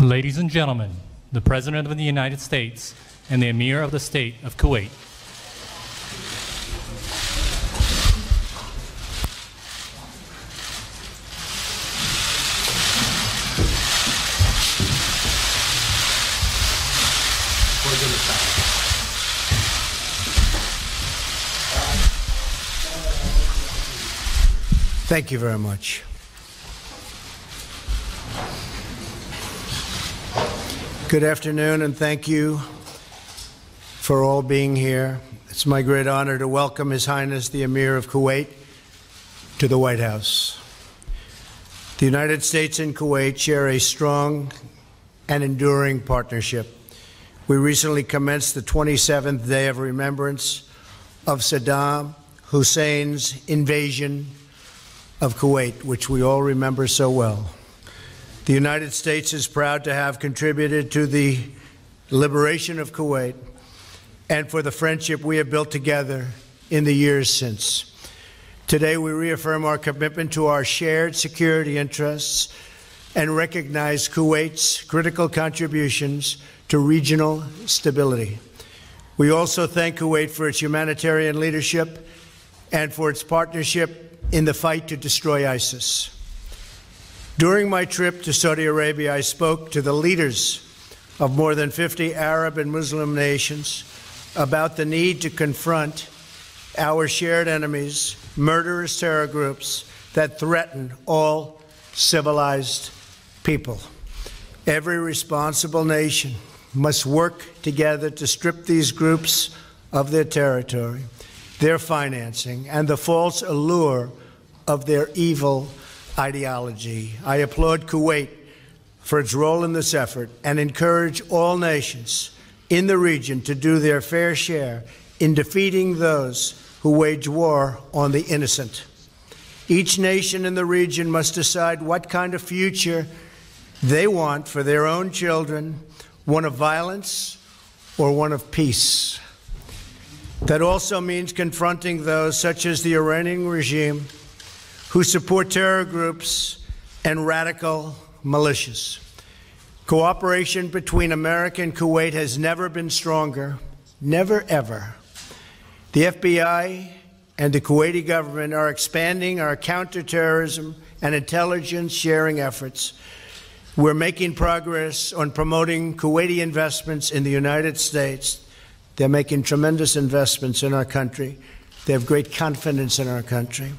Ladies and gentlemen, the President of the United States and the Emir of the State of Kuwait. Thank you very much. Good afternoon, and thank you for all being here. It's my great honor to welcome His Highness the Emir of Kuwait to the White House. The United States and Kuwait share a strong and enduring partnership. We recently commenced the 27th day of remembrance of Saddam Hussein's invasion of Kuwait, which we all remember so well. The United States is proud to have contributed to the liberation of Kuwait and for the friendship we have built together in the years since. Today, we reaffirm our commitment to our shared security interests and recognize Kuwait's critical contributions to regional stability. We also thank Kuwait for its humanitarian leadership and for its partnership in the fight to destroy ISIS. During my trip to Saudi Arabia, I spoke to the leaders of more than 50 Arab and Muslim nations about the need to confront our shared enemies, murderous terror groups that threaten all civilized people. Every responsible nation must work together to strip these groups of their territory, their financing, and the false allure of their evil ideology. I applaud Kuwait for its role in this effort and encourage all nations in the region to do their fair share in defeating those who wage war on the innocent. Each nation in the region must decide what kind of future they want for their own children, one of violence or one of peace. That also means confronting those, such as the Iranian regime, who support terror groups and radical militias. Cooperation between America and Kuwait has never been stronger, never ever. The FBI and the Kuwaiti government are expanding our counterterrorism and intelligence sharing efforts. We're making progress on promoting Kuwaiti investments in the United States. They're making tremendous investments in our country. They have great confidence in our country.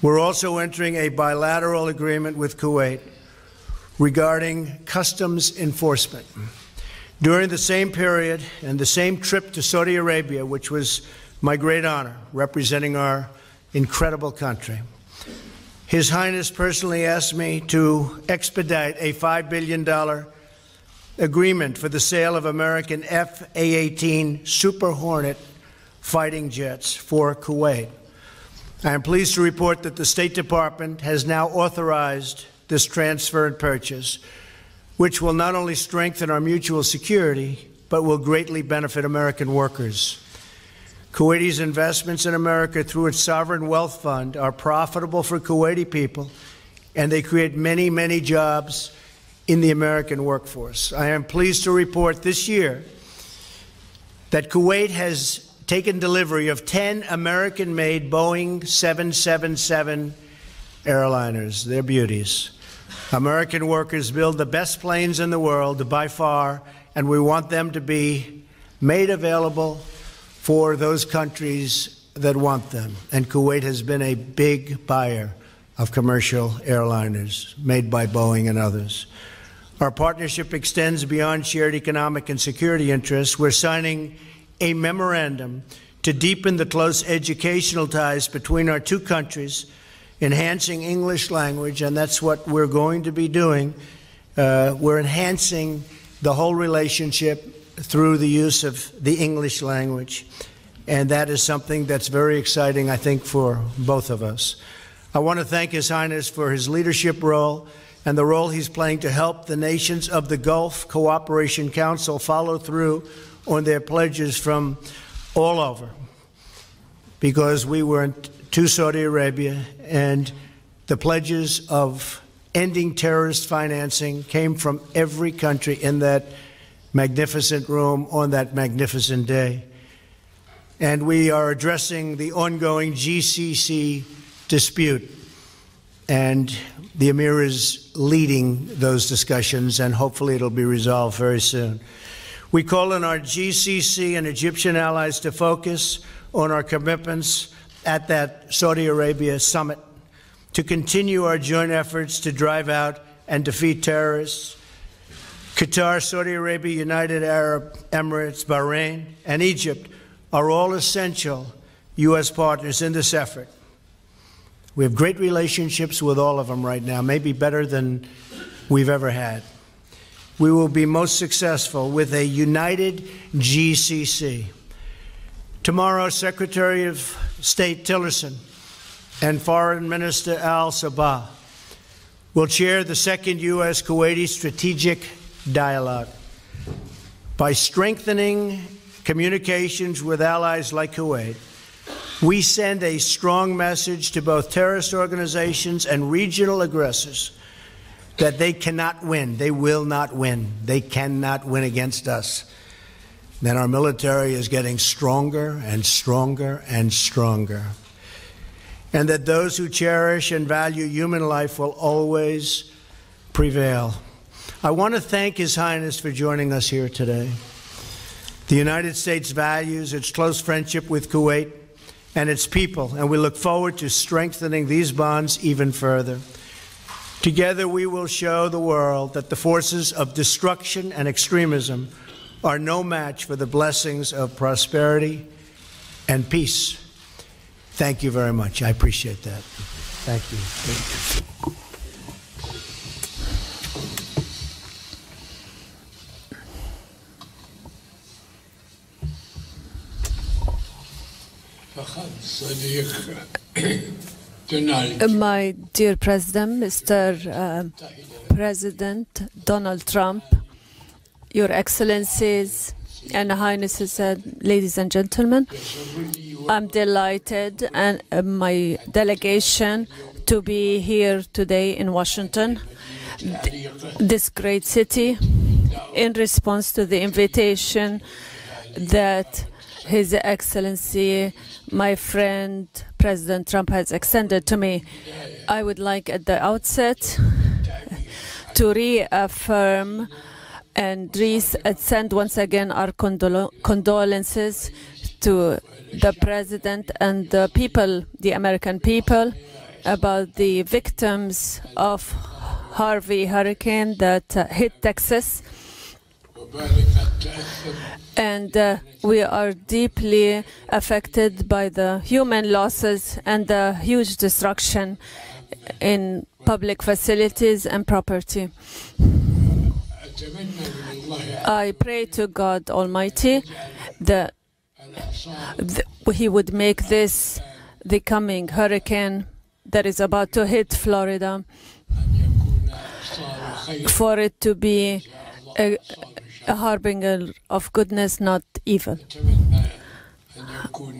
We're also entering a bilateral agreement with Kuwait regarding customs enforcement. During the same period and the same trip to Saudi Arabia, which was my great honor, representing our incredible country, His Highness personally asked me to expedite a $5 billion agreement for the sale of American F/A-18 Super Hornet fighting jets for Kuwait. I am pleased to report that the State Department has now authorized this transfer and purchase, which will not only strengthen our mutual security, but will greatly benefit American workers. Kuwaiti's investments in America through its sovereign wealth fund are profitable for Kuwaiti people, and they create many, many jobs in the American workforce. I am pleased to report this year that Kuwait has taken delivery of 10 American-made Boeing 777 airliners. They're beauties. American workers build the best planes in the world by far, and we want them to be made available for those countries that want them. And Kuwait has been a big buyer of commercial airliners made by Boeing and others. Our partnership extends beyond shared economic and security interests. We're signing a memorandum to deepen the close educational ties between our two countries, enhancing English language, and that's what we're going to be doing. We're enhancing the whole relationship through the use of the English language, and that is something that's very exciting, I think, for both of us. I want to thank His Highness for his leadership role and the role he's playing to help the nations of the Gulf Cooperation Council follow through on their pledges from all over, because we went to Saudi Arabia, and the pledges of ending terrorist financing came from every country in that magnificent room on that magnificent day. And we are addressing the ongoing GCC dispute. And the Emir is leading those discussions, and hopefully it'll be resolved very soon. We call on our GCC and Egyptian allies to focus on our commitments at that Saudi Arabia summit, to continue our joint efforts to drive out and defeat terrorists. Qatar, Saudi Arabia, United Arab Emirates, Bahrain, and Egypt are all essential U.S. partners in this effort. We have great relationships with all of them right now, maybe better than we've ever had. We will be most successful with a united GCC. Tomorrow, Secretary of State Tillerson and Foreign Minister al-Sabah will chair the second U.S.-Kuwaiti Strategic Dialogue. By strengthening communications with allies like Kuwait, we send a strong message to both terrorist organizations and regional aggressors that they cannot win. They will not win. They cannot win against us. Then our military is getting stronger and stronger and stronger. And that those who cherish and value human life will always prevail. I want to thank His Highness for joining us here today. The United States values its close friendship with Kuwait and its people, and we look forward to strengthening these bonds even further. Together we will show the world that the forces of destruction and extremism are no match for the blessings of prosperity and peace. Thank you very much. I appreciate that. Thank you. My dear President, Mr. President Donald Trump, Your Excellencies and Highnesses, ladies and gentlemen, I'm delighted and my delegation to be here today in Washington, this great city, in response to the invitation that His Excellency, my friend, President Trump has extended to me. I would like at the outset to reaffirm and send once again our condolences to the President and the people, the American people, about the victims of Harvey hurricane that hit Texas. And we are deeply affected by the human losses and the huge destruction in public facilities and property. I pray to God Almighty that He would make this, the coming hurricane that is about to hit Florida, for it to be a harbinger of goodness, not evil.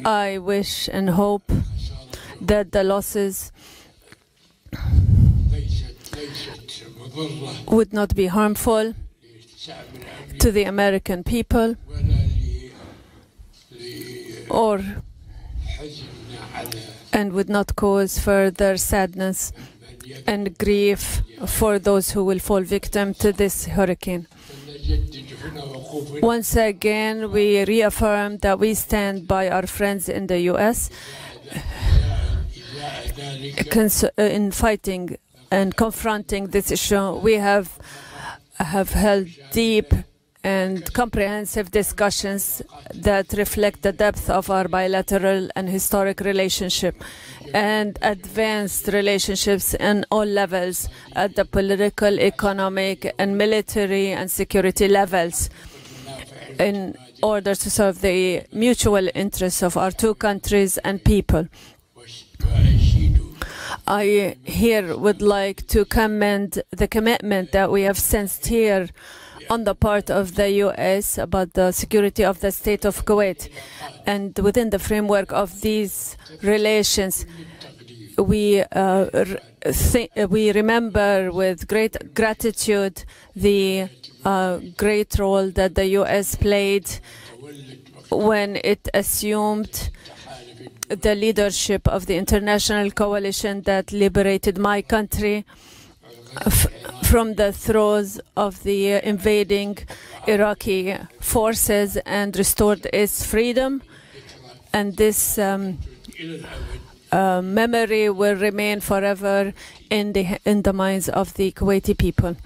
I wish and hope that the losses would not be harmful to the American people and would not cause further sadness and grief for those who will fall victim to this hurricane. Once again, we reaffirm that we stand by our friends in the U.S. in fighting and confronting this issue. We have held deep and comprehensive discussions that reflect the depth of our bilateral and historic relationship and advanced relationships in all levels, at the political, economic, and military and security levels, in order to serve the mutual interests of our two countries and people. I here would like to commend the commitment that we have sensed here on the part of the U.S. about the security of the state of Kuwait. And within the framework of these relations, we remember with great gratitude the great role that the U.S. played when it assumed the leadership of the international coalition that liberated my country from the throes of the invading Iraqi forces and restored its freedom. And this memory will remain forever in the minds of the Kuwaiti people.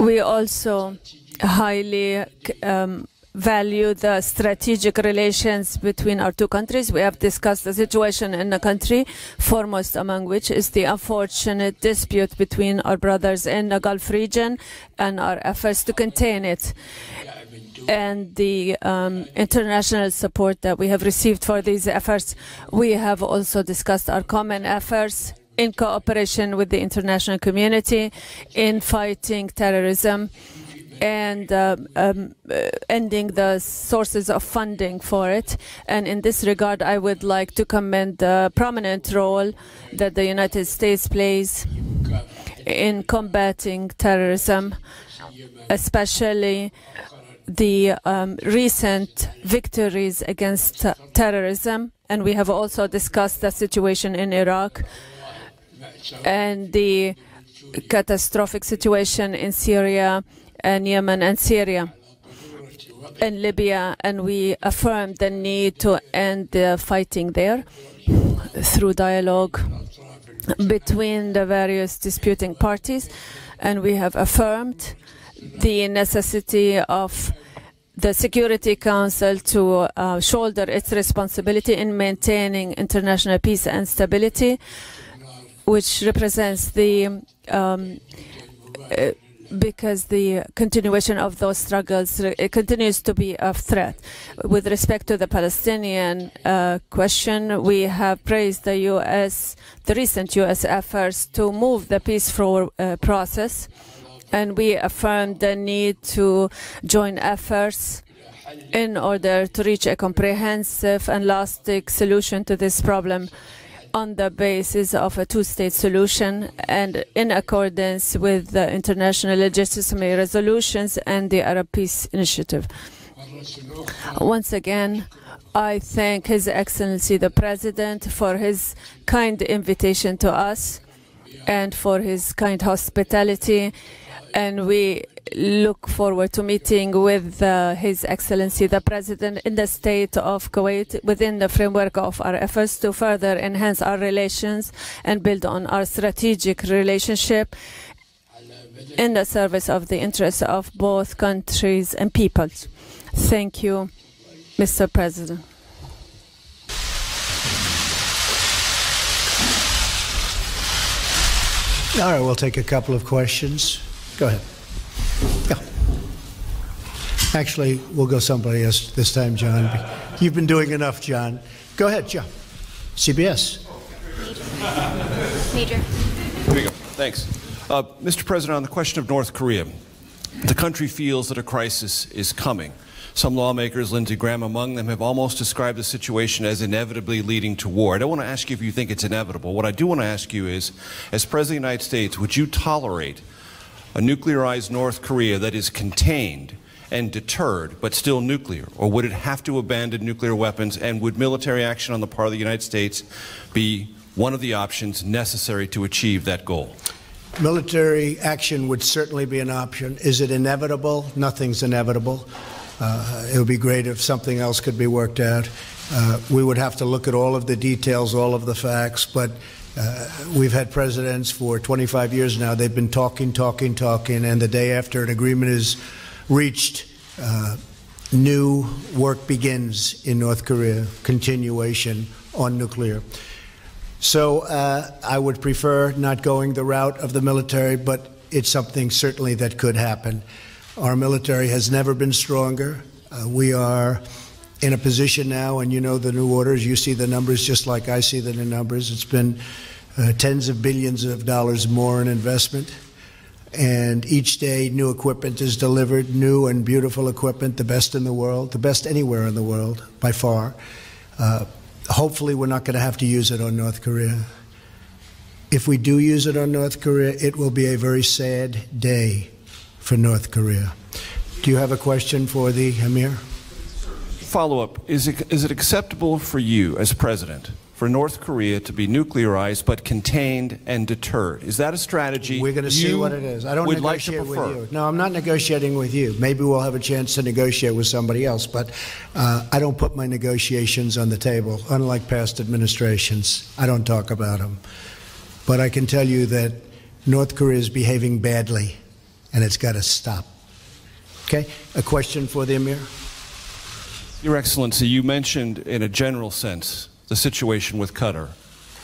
We also highly value the strategic relations between our two countries. We have discussed the situation in the country, foremost among which is the unfortunate dispute between our brothers in the Gulf region and our efforts to contain it, and the international support that we have received for these efforts. We have also discussed our common efforts in cooperation with the international community in fighting terrorism and ending the sources of funding for it. And in this regard, I would like to commend the prominent role that the United States plays in combating terrorism, especially the recent victories against terrorism. And we have also discussed the situation in Iraq and the catastrophic situation in Syria and Yemen and Syria and Libya, and we affirmed the need to end the fighting there through dialogue between the various disputing parties, and we have affirmed the necessity of the Security Council to shoulder its responsibility in maintaining international peace and stability, which represents the because the continuation of those struggles continues to be a threat. With respect to the Palestinian question, we have praised the recent U.S. efforts to move the peaceful process, and we affirmed the need to join efforts in order to reach a comprehensive and lasting solution to this problem on the basis of a two-state solution and in accordance with the international legitimate resolutions and the Arab Peace Initiative. Once again, I thank His Excellency the President for his kind invitation to us and for his kind hospitality, and we look forward to meeting with His Excellency the President in the state of Kuwait within the framework of our efforts to further enhance our relations and build on our strategic relationship in the service of the interests of both countries and peoples. Thank you, Mr. President. All right, we'll take a couple of questions. Go ahead. Yeah. Actually, we'll go somebody else this time, John. You've been doing enough, John. Go ahead, John. CBS. Major. Here we go. Thanks. Mr. President, on the question of North Korea, the country feels that a crisis is coming. Some lawmakers, Lindsey Graham among them, have almost described the situation as inevitably leading to war. I don't want to ask you if you think it's inevitable. What I do want to ask you is, as President of the United States, would you tolerate a nuclearized North Korea that is contained and deterred, but still nuclear? Or would it have to abandon nuclear weapons, and would military action on the part of the United States be one of the options necessary to achieve that goal? Military action would certainly be an option. Is it inevitable? Nothing's inevitable. It would be great if something else could be worked out. We would have to look at all of the details, all of the facts, but we've had presidents for 25 years now. They've been talking, and the day after an agreement is reached, new work begins in North Korea, continuation on nuclear. So I would prefer not going the route of the military, but it's something certainly that could happen. Our military has never been stronger. We are in a position now, and you know the new orders, you see the numbers just like I see the new numbers. It's been tens of billions of dollars more in investment. And each day, new equipment is delivered, new and beautiful equipment, the best in the world, the best anywhere in the world, by far. Hopefully, we're not going to have to use it on North Korea. If we do use it on North Korea, it will be a very sad day for North Korea. Do you have a question for the Amir? Follow-up, is it acceptable for you as president for North Korea to be nuclearized but contained and deterred? Is that a strategy we're going to see what it is? I don't would negotiate like to prefer? with you. No, I'm not negotiating with you. Maybe we'll have a chance to negotiate with somebody else, but I don't put my negotiations on the table. Unlike past administrations, I don't talk about them. But I can tell you that North Korea is behaving badly, and it's got to stop. Okay? A question for the Amir? Your Excellency, you mentioned in a general sense the situation with Qatar.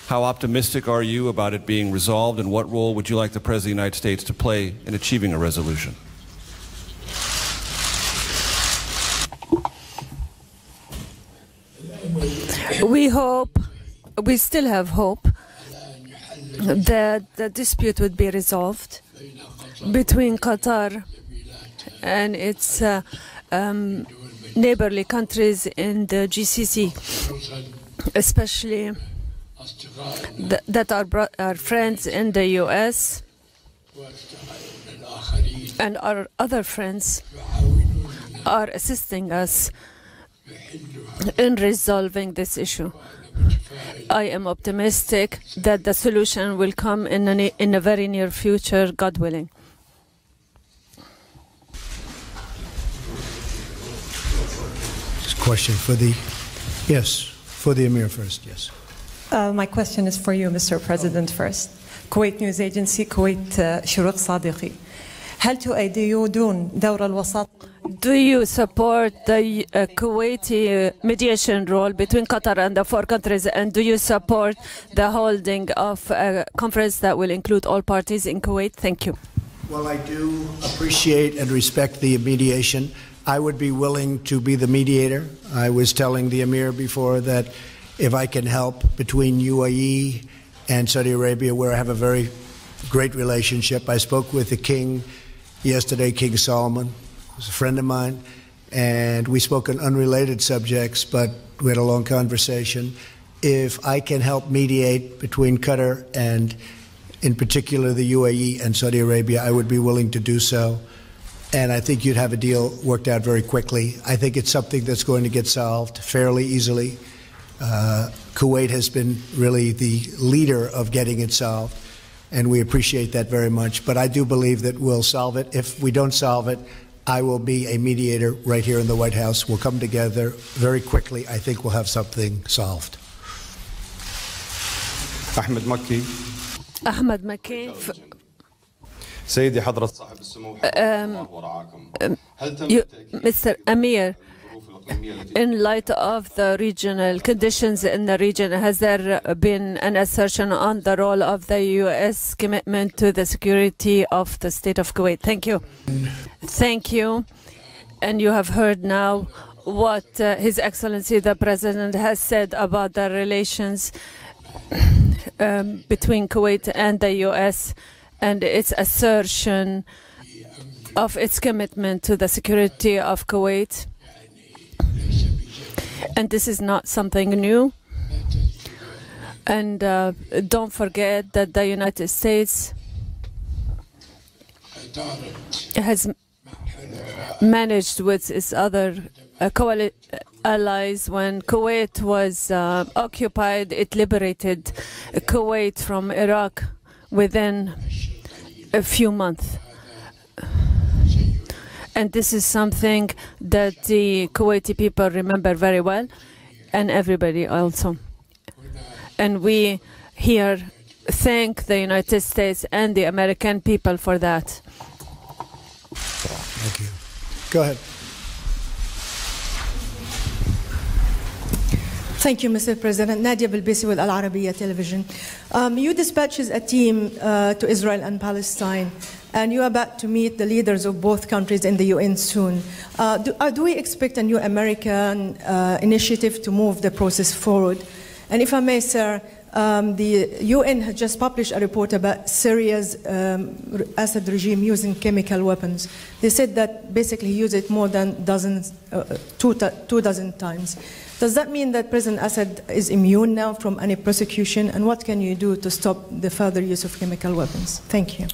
How optimistic are you about it being resolved, and what role would you like the President of the United States to play in achieving a resolution? We still have hope that the dispute would be resolved between Qatar and its neighborly countries in the GCC, especially that our friends in the US and our other friends are assisting us in resolving this issue. I am optimistic that the solution will come in a very near future, God willing. Question for the, yes, for the Amir first, yes. My question is for you, Mr. President, first. Kuwait News Agency, Kuwait شروق صادقي. هل تؤيدون دور الوساطة؟ Do you support the Kuwaiti mediation role between Qatar and the four countries, and do you support the holding of a conference that will include all parties in Kuwait? Thank you. Well, I do appreciate and respect the mediation. I would be willing to be the mediator. I was telling the Amir before that if I can help between UAE and Saudi Arabia, where I have a very great relationship. I spoke with the king yesterday, King Solomon, who's a friend of mine, and we spoke on unrelated subjects, but we had a long conversation. If I can help mediate between Qatar and, in particular, the UAE and Saudi Arabia, I would be willing to do so. And I think you'd have a deal worked out very quickly. I think it's something that's going to get solved fairly easily. Kuwait has been really the leader of getting it solved, and we appreciate that very much. But I do believe that we'll solve it. If we don't solve it, I will be a mediator right here in the White House. We'll come together very quickly. I think we'll have something solved. Ahmed Makki. Ahmed Makki. سيدي حضرة صاحب السمو الله ورعاكم. Mr. Amir, in light of the regional conditions in the region, has there been an assertion on the role of the U.S. commitment to the security of the state of Kuwait? Thank you. Thank you. And you have heard now what His Excellency the President has said about the relations between Kuwait and the U.S. and its assertion of its commitment to the security of Kuwait. And this is not something new. And don't forget that the United States has managed with its other allies. When Kuwait was occupied, it liberated Kuwait from Iraq within a few months. And this is something that the Kuwaiti people remember very well, and everybody also. And we here thank the United States and the American people for that. Thank you. Go ahead. Thank you, Mr. President. Nadia Bilbisi with Al Arabiya Television. You dispatched a team to Israel and Palestine, and you're about to meet the leaders of both countries in the UN soon. Do we expect a new American initiative to move the process forward? And if I may, sir, the UN has just published a report about Syria's Assad regime using chemical weapons. They said that basically he used it more than two dozen times. Does that mean that President Assad is immune now from any prosecution? And what can you do to stop the further use of chemical weapons? Thank you.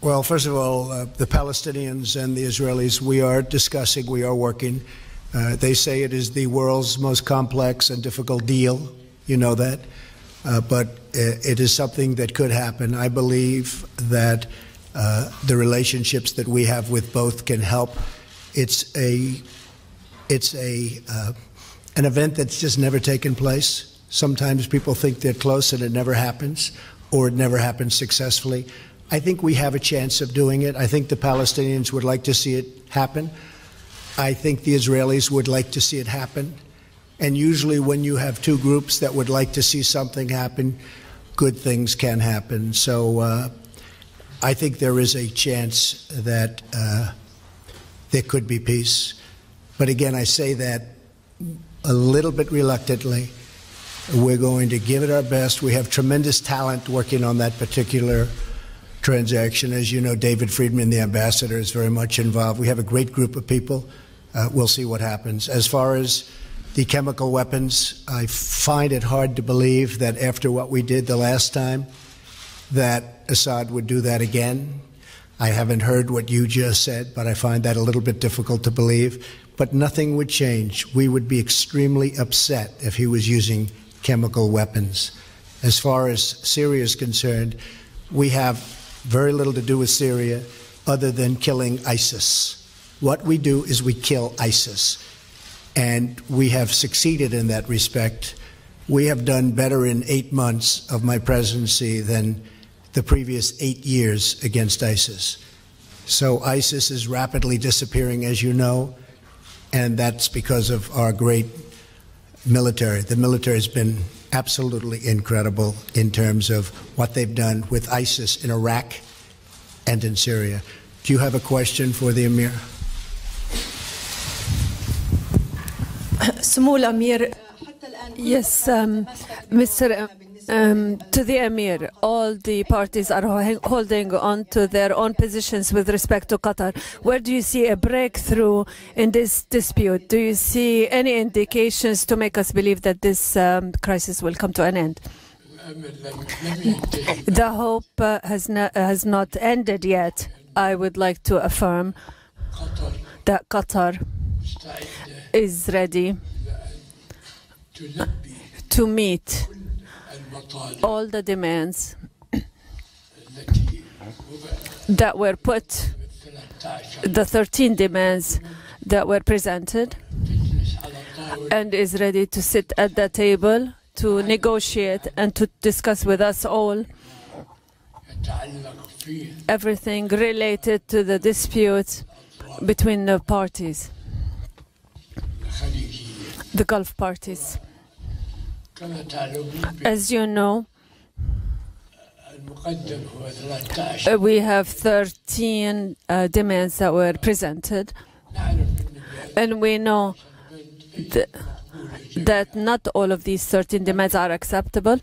Well, first of all, the Palestinians and the Israelis, we are discussing, we are working. They say it is the world's most complex and difficult deal. You know that. But it is something that could happen. I believe that the relationships that we have with both can help. It's an event that's just never taken place. Sometimes people think they're close and it never happens, or it never happens successfully. I think we have a chance of doing it. I think the Palestinians would like to see it happen. I think the Israelis would like to see it happen. And usually when you have two groups that would like to see something happen, good things can happen. So I think there is a chance that there could be peace. But again, I say that a little bit reluctantly. We're going to give it our best. We have tremendous talent working on that particular transaction. As you know, David Friedman, the ambassador, is very much involved. We have a great group of people. We'll see what happens. As far as the chemical weapons, I find it hard to believe that after what we did the last time, that Assad would do that again. I haven't heard what you just said, but I find that a little bit difficult to believe. But nothing would change. We would be extremely upset if he was using chemical weapons. As far as Syria is concerned, we have very little to do with Syria other than killing ISIS. What we do is we kill ISIS. And we have succeeded in that respect. We have done better in 8 months of my presidency than the previous 8 years against ISIS. So ISIS is rapidly disappearing, as you know, and that's because of our great military. The military has been absolutely incredible in terms of what they've done with ISIS in Iraq and in Syria. Do you have a question for the Emir? Yes, Mr. To the Emir, all the parties are holding on to their own positions with respect to Qatar. Where do you see a breakthrough in this dispute? Do you see any indications to make us believe that this crisis will come to an end? The hope has not ended yet. I would like to affirm that Qatar is ready to meet all the demands that were put, the 13 demands that were presented, and is ready to sit at the table to negotiate and to discuss with us all everything related to the dispute between the parties, the Gulf parties. As you know, we have 13 demands that were presented, and we know that not all of these 13 demands are acceptable.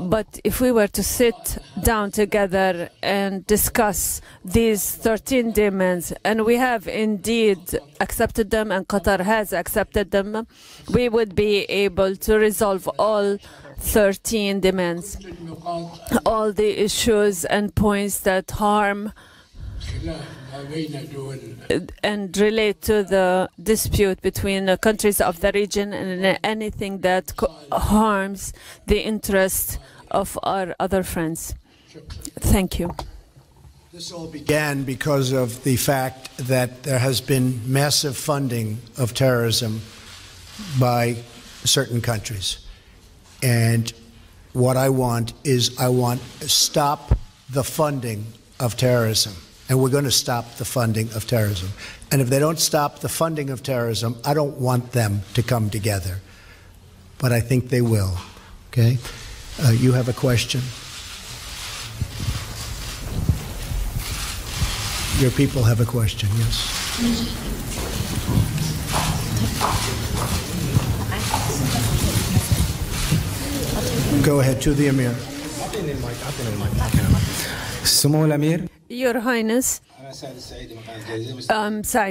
But if we were to sit down together and discuss these 13 demands, and we have indeed accepted them, and Qatar has accepted them, we would be able to resolve all 13 demands, all the issues and points that harm and relate to the dispute between the countries of the region, and anything that harms the interests of our other friends. Thank you. This all began because of the fact that there has been massive funding of terrorism by certain countries. And what I want is to stop the funding of terrorism. And we're going to stop the funding of terrorism. And if they don't stop the funding of terrorism, I don't want them to come together. But I think they will. Okay? You have a question? Your people have a question, yes? Go ahead, to the Emir. سمو الأمير Your Highness, Said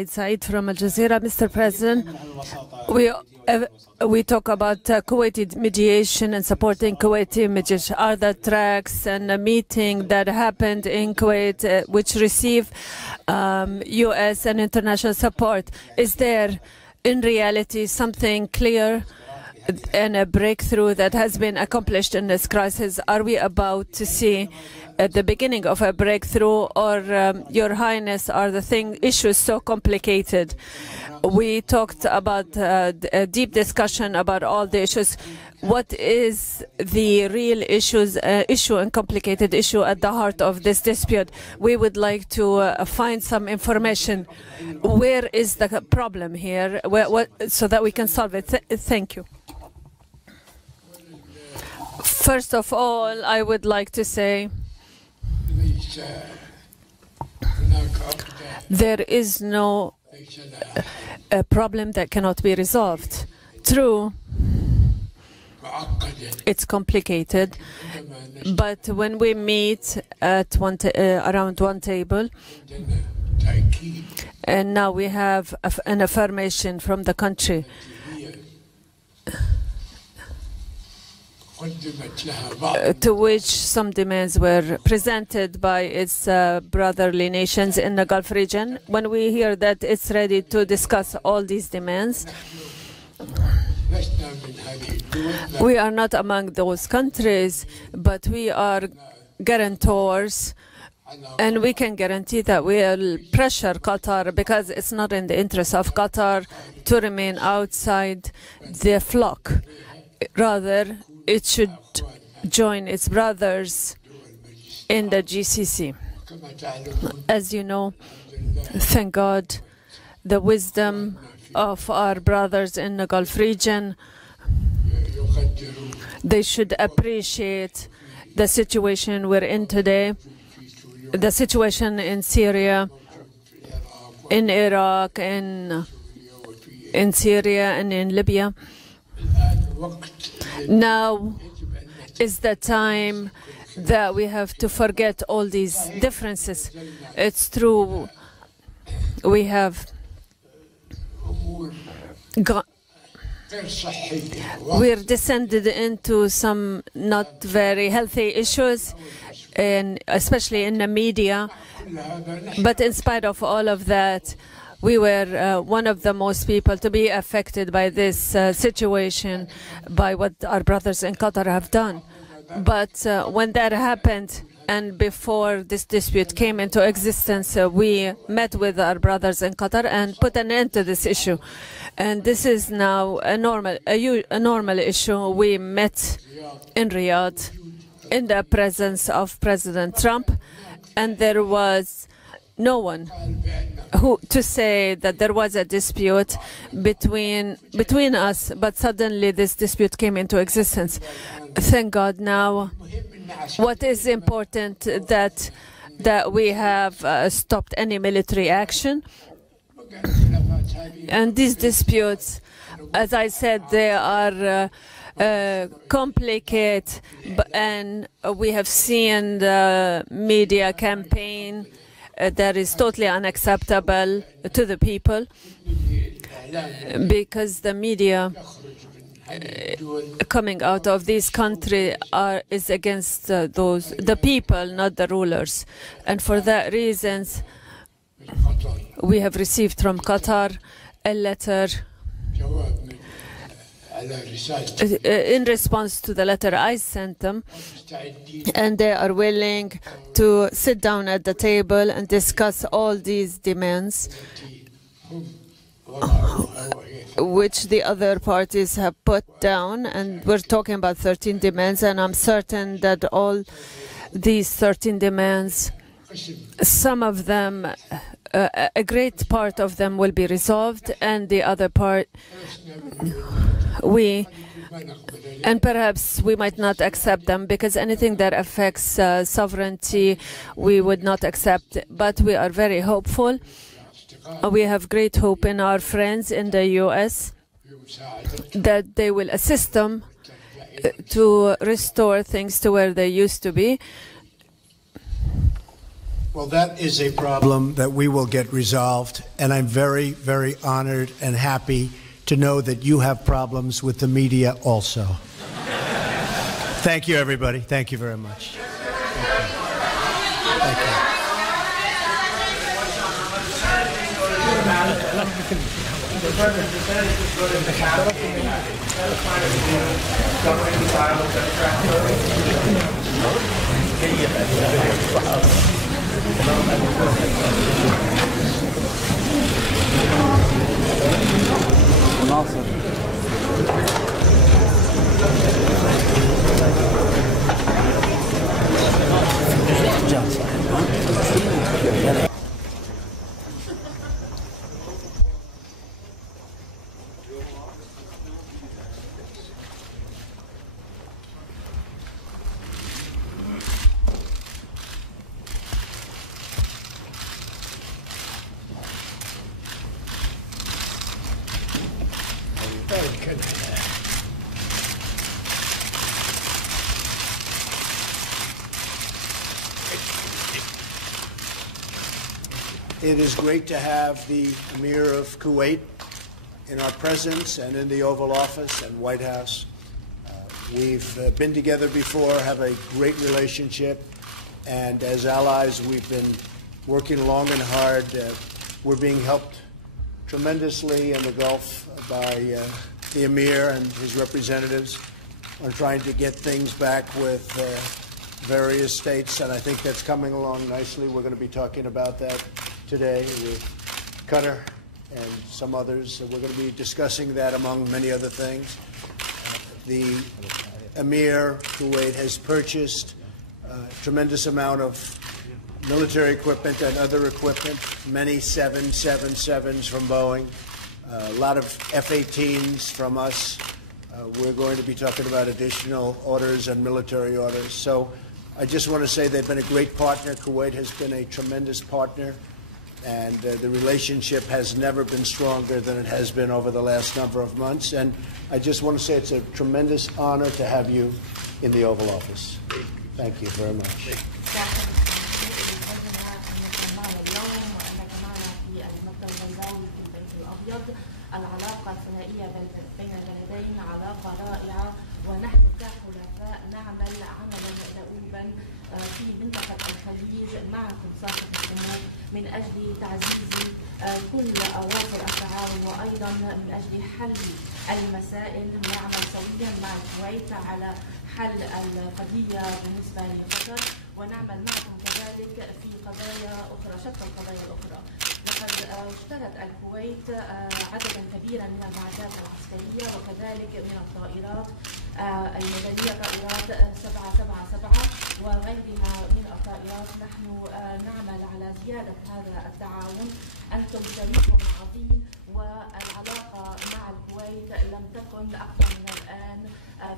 Said from Al Jazeera. Mr. President, we talk about Kuwaiti mediation and supporting Kuwaiti mediation. Are the tracks and a meeting that happened in Kuwait which receive U.S. and international support? Is there in reality something clear and a breakthrough that has been accomplished in this crisis? Are we about to see at the beginning of a breakthrough, or Your Highness, are the issues so complicated? We talked about a deep discussion about all the issues. What is the real issue and complicated issue at the heart of this dispute? We would like to find some information. Where is the problem here, so that we can solve it? Thank you. First of all, I would like to say there is no problem that cannot be resolved. True, it's complicated, but when we meet at around one table, and now we have an affirmation from the country to which some demands were presented by its brotherly nations in the Gulf region. When we hear that it's ready to discuss all these demands, we are not among those countries, but we are guarantors, and we can guarantee that we will pressure Qatar, because it's not in the interest of Qatar to remain outside the flock. Rather, it should join its brothers in the GCC. As you know, thank God, the wisdom of our brothers in the Gulf region, they should appreciate the situation we're in today, the situation in Syria, in Iraq, in Syria, and in Libya. Now is the time that we have to forget all these differences. It's true, we're descended into some not very healthy issues, and especially in the media. But in spite of all of that, we were one of the most people to be affected by this situation, by what our brothers in Qatar have done. But when that happened, and before this dispute came into existence, we met with our brothers in Qatar and put an end to this issue. And this is now a normal issue. We met in Riyadh in the presence of President Trump, and there was no one who to say that there was a dispute between us, but suddenly this dispute came into existence. Thank God now. What is important that we have stopped any military action, and these disputes, as I said, they are complicated, and we have seen the media campaign that is totally unacceptable to the people, because the media coming out of this country is against the people, not the rulers. And for that reason, we have received from Qatar a letter in response to the letter I sent them, and they are willing to sit down at the table and discuss all these demands which the other parties have put down. And we're talking about 13 demands, and I'm certain that all these 13 demands, some of them, a great part of them will be resolved, and the other part and perhaps we might not accept them, because anything that affects sovereignty we would not accept. But we are very hopeful. We have great hope in our friends in the US that they will assist them to restore things to where they used to be. Well, that is a problem that we will get resolved, and I'm very, very honored and happy to know that you have problems with the media also. Thank you, everybody. Thank you very much. Thank you. It is great to have the Emir of Kuwait in our presence and in the Oval Office and White House. We've been together before, have a great relationship, and as allies we've been working long and hard. We're being helped tremendously in the Gulf by the Emir and his representatives on trying to get things back with various states, and I think that's coming along nicely. We're going to be talking about that today with Qatar and some others. So we're going to be discussing that among many other things. The Emir of Kuwait has purchased a tremendous amount of military equipment and other equipment, many 777s from Boeing, a lot of F-18s from us. We're going to be talking about additional orders and military orders. So I just want to say they've been a great partner. Kuwait has been a tremendous partner, and the relationship has never been stronger than it has been over the last number of months. And I just want to say it's a tremendous honor to have you in the Oval Office. Thank you very much. العلاقة الثنائية بين البلدين علاقة رائعة، ونحن كحلفاء نعمل عملا دؤوبا في منطقة الخليج معكم ساقط الأمور من أجل تعزيز كل أواصر التعاون، وأيضا من أجل حل المسائل. نعمل سويا مع الكويت على حل القضية بالنسبة لقطر، ونعمل معكم كذلك في قضايا أخرى، شتى القضايا الأخرى. لقد اشترت الكويت عددا كبيرا من المعدات العسكرية وكذلك من الطائرات المدنية، طائرات 777 وغيرها من الطائرات. نحن نعمل على زيادة هذا التعاون. أنتم شريكنا عظيم، والعلاقة مع الكويت لم تكن أقوى من الآن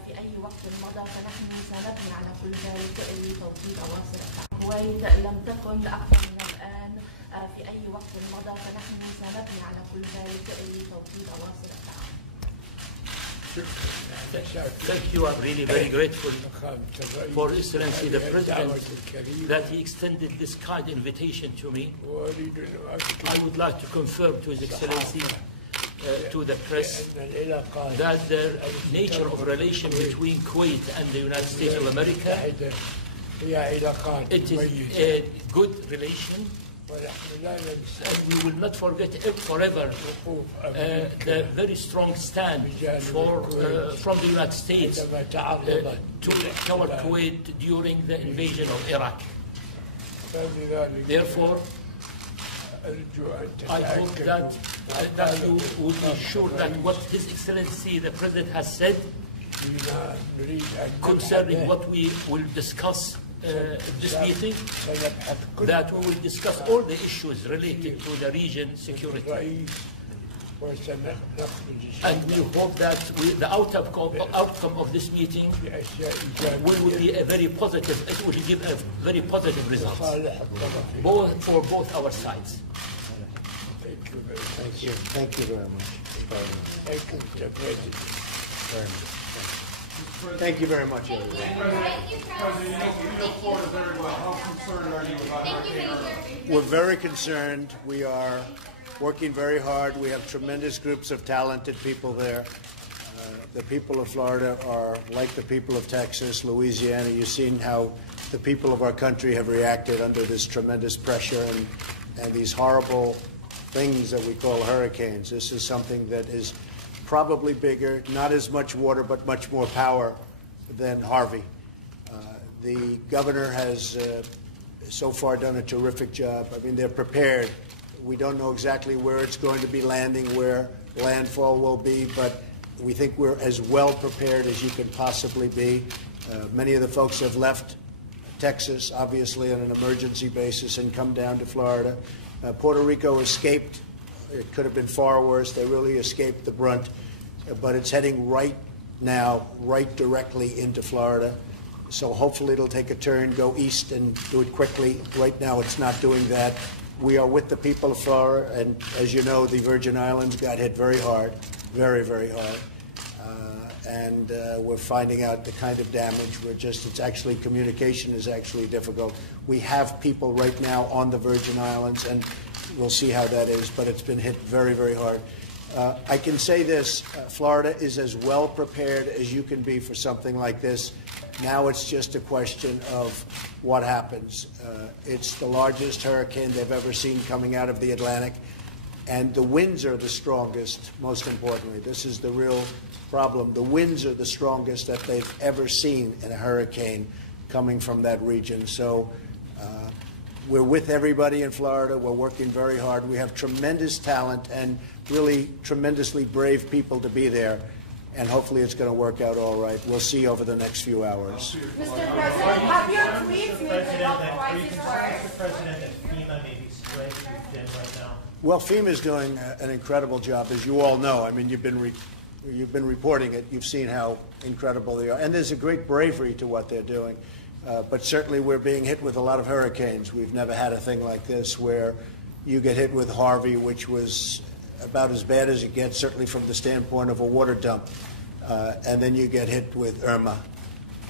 في أي وقت مضى، فنحن سنبني على كل ذلك لتوطيد أواصر التعاون. الكويت لم تكن أقوى من الآن في أي وقت مضى، فنحن سنبني على كل ذلك لتوطيد أواصر التعاون. Thank you. I'm really very grateful for His Excellency the President that he extended this kind invitation to me. I would like to confirm to His Excellency to the press that the nature of relation between Kuwait and the United States of America, it is a good relation. And we will not forget forever the very strong stand from the United States toward Kuwait during the invasion of Iraq. Therefore, I hope that you would be sure that what His Excellency the President has said concerning what we will discuss this meeting, that we will discuss all the issues related to the region security. And we hope that the outcome of this meeting will be a very positive, it will give a very positive result for both our sides. Thank you. Thank you very much. Thank you, President. Very much. Thank you very much, everyone. We're very concerned. We are working very hard. We have tremendous groups of talented people there. The people of Florida are like the people of Texas, Louisiana. You've seen how the people of our country have reacted under this tremendous pressure and these horrible things that we call hurricanes. This is something that is probably bigger, not as much water, but much more power than Harvey. The governor has so far done a terrific job. I mean, they're prepared. We don't know exactly where it's going to be landing, where landfall will be, but we think we're as well prepared as you could possibly be. Many of the folks have left Texas, obviously on an emergency basis, and come down to Florida. Puerto Rico escaped. It could have been far worse. They really escaped the brunt, but it's heading right now, right directly into Florida. So hopefully it'll take a turn, go east and do it quickly. Right now it's not doing that. We are with the people of Florida, and as you know, the Virgin Islands got hit very hard, very, very hard. And we're finding out the kind of damage. It's actually, communication is actually difficult. We have people right now on the Virgin Islands, and we'll see how that is, but it's been hit very, very hard. I can say this, Florida is as well prepared as you can be for something like this. Now it's just a question of what happens. It's the largest hurricane they've ever seen coming out of the Atlantic, and the winds are the strongest, most importantly. This is the real problem. The winds are the strongest that they've ever seen in a hurricane coming from that region. So we're with everybody in Florida. We're working very hard. We have tremendous talent and really tremendously brave people to be there. And hopefully it's going to work out all right. We'll see over the next few hours. Mr. President, have your tweets made the health crisis worse? Mr. President, that FEMA may be spread too thin right now. Well, FEMA is doing an incredible job, as you all know. I mean, you've been reporting it. You've seen how incredible they are. And there's a great bravery to what they're doing. But certainly we're being hit with a lot of hurricanes. We've never had a thing like this where you get hit with Harvey, which was about as bad as it gets, certainly from the standpoint of a water dump. And then you get hit with Irma.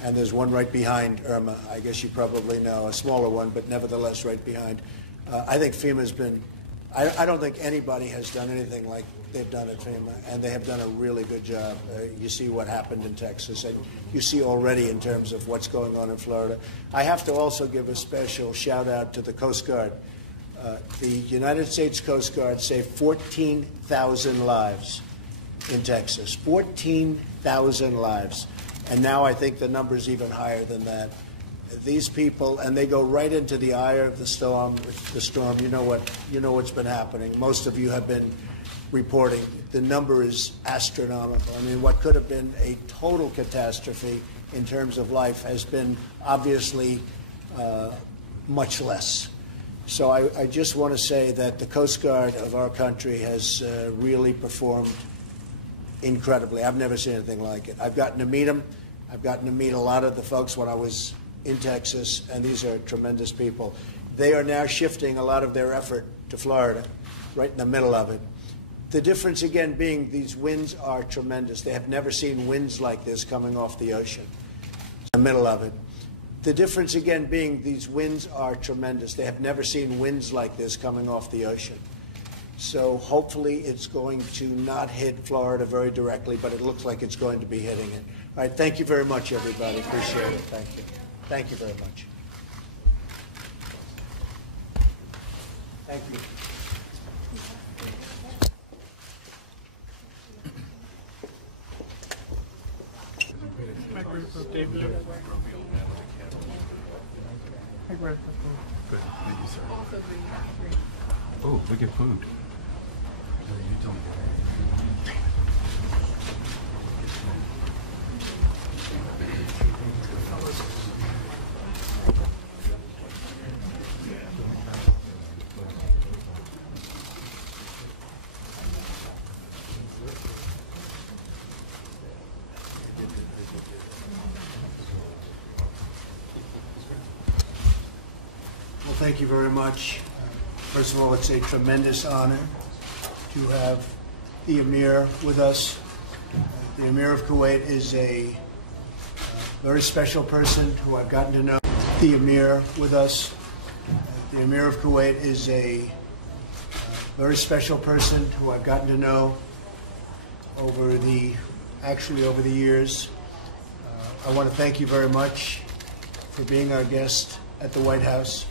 And there's one right behind Irma. I guess you probably know, a smaller one, but nevertheless right behind. I think FEMA's been, I don't think anybody has done anything like they've done at FEMA, and they have done a really good job. You see what happened in Texas, and you see already in terms of what's going on in Florida. I have to also give a special shout out to the Coast Guard. The United States Coast Guard saved 14,000 lives in Texas, 14,000 lives. And now I think the number's even higher than that. These people, and they go right into the eye of the storm. You know what's been happening. Most of you have been reporting. The number is astronomical. I mean, what could have been a total catastrophe in terms of life has been obviously much less. So I just want to say that the Coast Guard of our country has really performed incredibly. I've never seen anything like it. I've gotten to meet them. I've gotten to meet a lot of the folks when I was in Texas, and these are tremendous people. They are now shifting a lot of their effort to Florida, right in the middle of it. The difference, again, being these winds are tremendous. They have never seen winds like this coming off the ocean. In the middle of it. The difference, again, being these winds are tremendous. They have never seen winds like this coming off the ocean. So hopefully it's going to not hit Florida very directly, but it looks like it's going to be hitting it. All right, thank you very much, everybody. Appreciate it. Thank you. Thank you very much. Thank you. Good. Thank you, sir. Oh, we get food. You told me. Well, thank you very much. First of all, it's a tremendous honor to have the Emir with us. The Emir of Kuwait is a very special person who I've gotten to know, the Emir with us. The Emir of Kuwait is a very special person who I've gotten to know over the years. I want to thank you very much for being our guest at the White House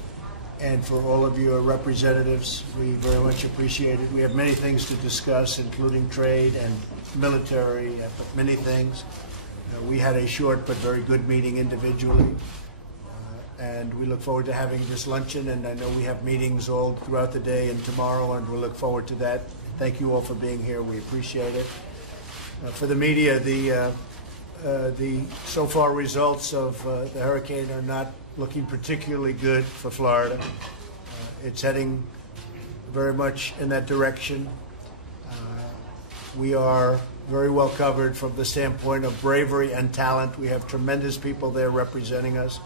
and for all of your representatives. We very much appreciate it. We have many things to discuss, including trade and military, many things. We had a short but very good meeting individually. And we look forward to having this luncheon, and I know we have meetings all throughout the day and tomorrow, and we'll look forward to that. Thank you all for being here. We appreciate it. For the media, the so far results of the hurricane are not looking particularly good for Florida. It's heading very much in that direction. We are very well covered from the standpoint of bravery and talent. We have tremendous people there representing us.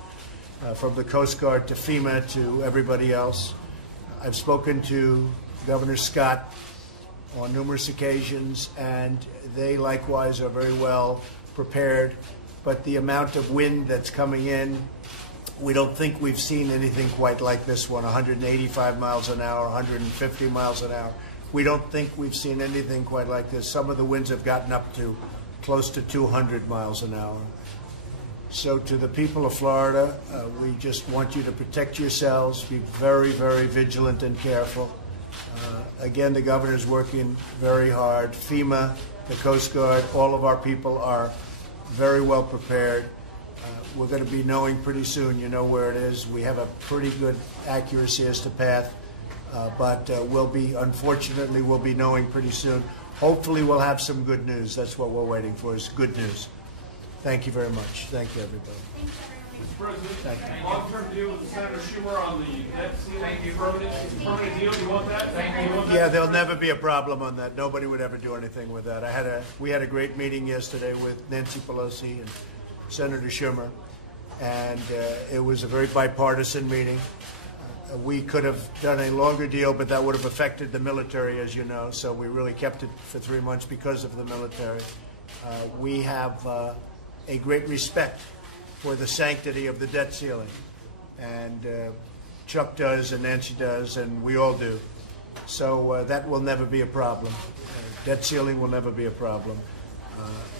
From the Coast Guard to FEMA to everybody else. I've spoken to Governor Scott on numerous occasions, and they likewise are very well prepared. But the amount of wind that's coming in, we don't think we've seen anything quite like this one, 185 miles an hour, 150 miles an hour. We don't think we've seen anything quite like this. Some of the winds have gotten up to close to 200 miles an hour. So to the people of Florida, we just want you to protect yourselves, be very, very vigilant and careful. Again, the governor's working very hard. FEMA, the Coast Guard, all of our people are very well prepared. We're going to be knowing pretty soon, you know where it is. We have a pretty good accuracy as to path, but unfortunately, we'll be knowing pretty soon. Hopefully, we'll have some good news. That's what we're waiting for, is good news. Thank you very much. Thank you, everybody. Mr. President, long-term deal with Senator Schumer on the debt ceiling, permanent deal. Do you want that? Yeah, there'll never be a problem on that. Nobody would ever do anything with that. We had a great meeting yesterday with Nancy Pelosi and Senator Schumer, and it was a very bipartisan meeting. We could have done a longer deal, but that would have affected the military, as you know, so we really kept it for 3 months because of the military. We have a great respect for the sanctity of the debt ceiling. And Chuck does, and Nancy does, and we all do. So that will never be a problem. Debt ceiling will never be a problem.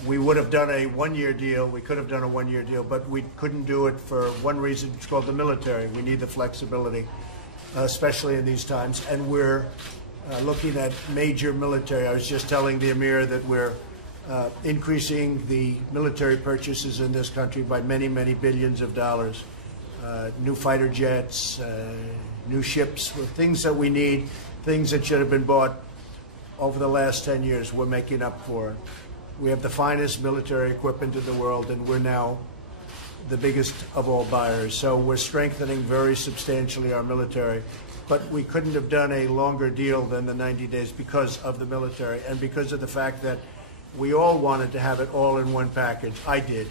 We would have done a one-year deal. We could have done a one-year deal, but we couldn't do it for one reason. It's called the military. We need the flexibility, especially in these times. And we're looking at major military. I was just telling the Amir that we're increasing the military purchases in this country by many, many billions of dollars. New fighter jets, new ships, things that we need, things that should have been bought over the last 10 years. We're making up for it. We have the finest military equipment in the world, and we're now the biggest of all buyers. So we're strengthening very substantially our military. But we couldn't have done a longer deal than the 90 days because of the military and because of the fact that we all wanted to have it all in one package. I did,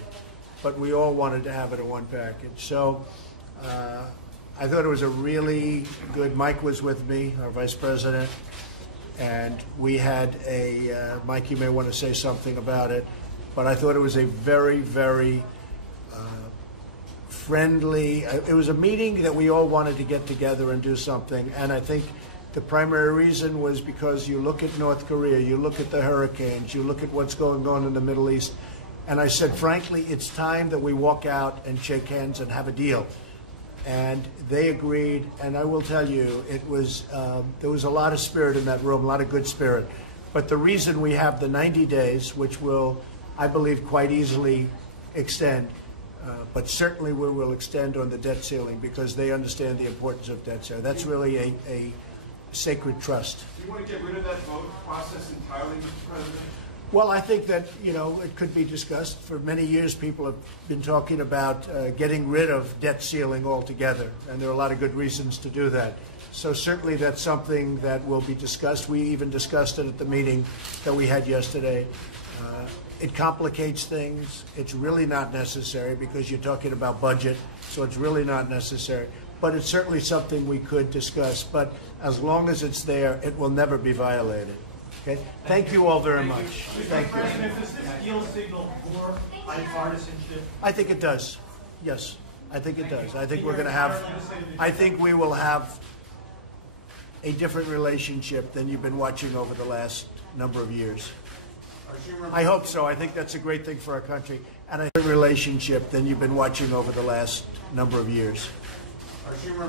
but we all wanted to have it in one package. So I thought it was a really good, Mike was with me, our vice president, and we had Mike, you may want to say something about it, but I thought it was a very, very friendly, it was a meeting that we all wanted to get together and do something, and I think the primary reason was because you look at North Korea, you look at the hurricanes, you look at what's going on in the Middle East, and I said, frankly, it's time that we walk out and shake hands and have a deal. And they agreed, and I will tell you, it was there was a lot of spirit in that room, a lot of good spirit. But the reason we have the 90 days, which will, I believe, quite easily extend, but certainly we will extend on the debt ceiling because they understand the importance of debt ceiling. That's really a sacred trust. Do you want to get rid of that vote process entirely, Mr. President? Well, I think that, you know, it could be discussed. For many years, people have been talking about getting rid of debt ceiling altogether, and there are a lot of good reasons to do that. So certainly that's something that will be discussed. We even discussed it at the meeting that we had yesterday. It complicates things. It's really not necessary because you're talking about budget, so it's really not necessary. But it's certainly something we could discuss. But as long as it's there, it will never be violated. Okay? Thank you all very much. Thank you. President, does this deal signal more bipartisanship? I think it does. Yes, I think it does. I think we're going to have, I think we will have a different relationship than you've been watching over the last number of years. I hope so. I think that's a great thing for our country. And a relationship than you've been watching over the last number of years.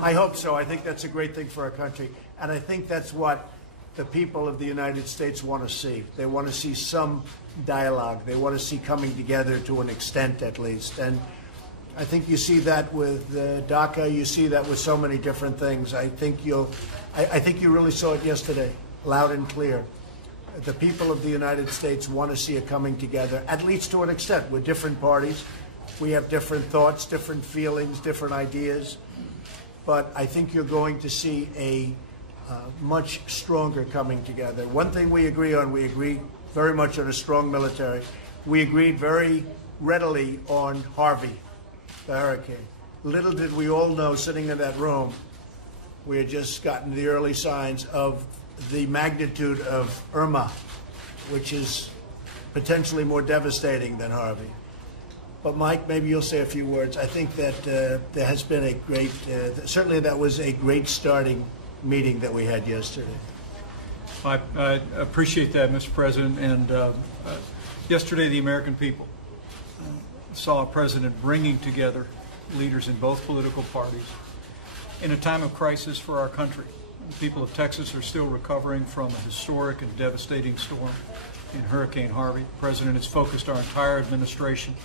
I hope so. I think that's a great thing for our country. And I think that's what the people of the United States want to see. They want to see some dialogue. They want to see coming together to an extent, at least. And I think you see that with DACA. You see that with so many different things. I think you really saw it yesterday, loud and clear. The people of the United States want to see a coming together, at least to an extent. We're different parties. We have different thoughts, different feelings, different ideas. But I think you're going to see a much stronger coming together. One thing we agree on, we agree very much on a strong military. We agreed very readily on Harvey, the hurricane. Little did we all know, sitting in that room, we had just gotten the early signs of the magnitude of Irma, which is potentially more devastating than Harvey. But Mike, maybe you'll say a few words. I think that there has been a great, certainly that was a great starting meeting that we had yesterday. I appreciate that, Mr. President. And yesterday, the American people saw a president bringing together leaders in both political parties in a time of crisis for our country. The people of Texas are still recovering from a historic and devastating storm in Hurricane Harvey. The President has focused our entire administration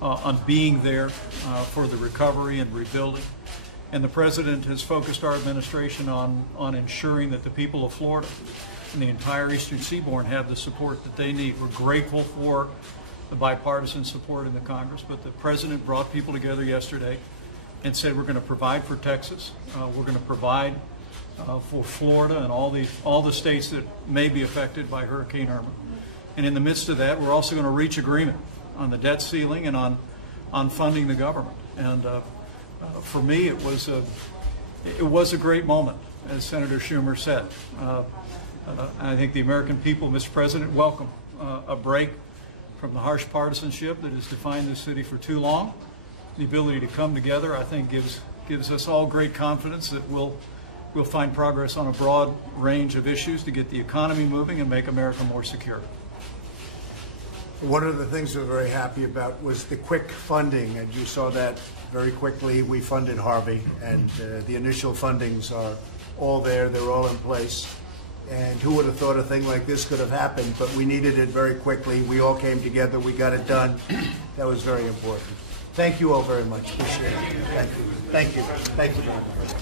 on being there for the recovery and rebuilding. And the President has focused our administration on ensuring that the people of Florida and the entire Eastern Seaboard have the support that they need. We're grateful for the bipartisan support in the Congress, but the President brought people together yesterday and said we're going to provide for Texas, we're going to provide for Florida and all the states that may be affected by Hurricane Irma. And in the midst of that, we're also going to reach agreement on the debt ceiling and on funding the government. And for me, it was a great moment, as Senator Schumer said. I think the American people, Mr. President, welcome a break from the harsh partisanship that has defined this city for too long. The ability to come together, I think, gives us all great confidence that we'll find progress on a broad range of issues to get the economy moving and make America more secure. One of the things we're very happy about was the quick funding, and you saw that very quickly. We funded Harvey, and the initial fundings are all there. They're all in place. And who would have thought a thing like this could have happened? But we needed it very quickly. We all came together. We got it done. That was very important. Thank you all very much. Appreciate it. Thank you. Thank you. Thank you very much.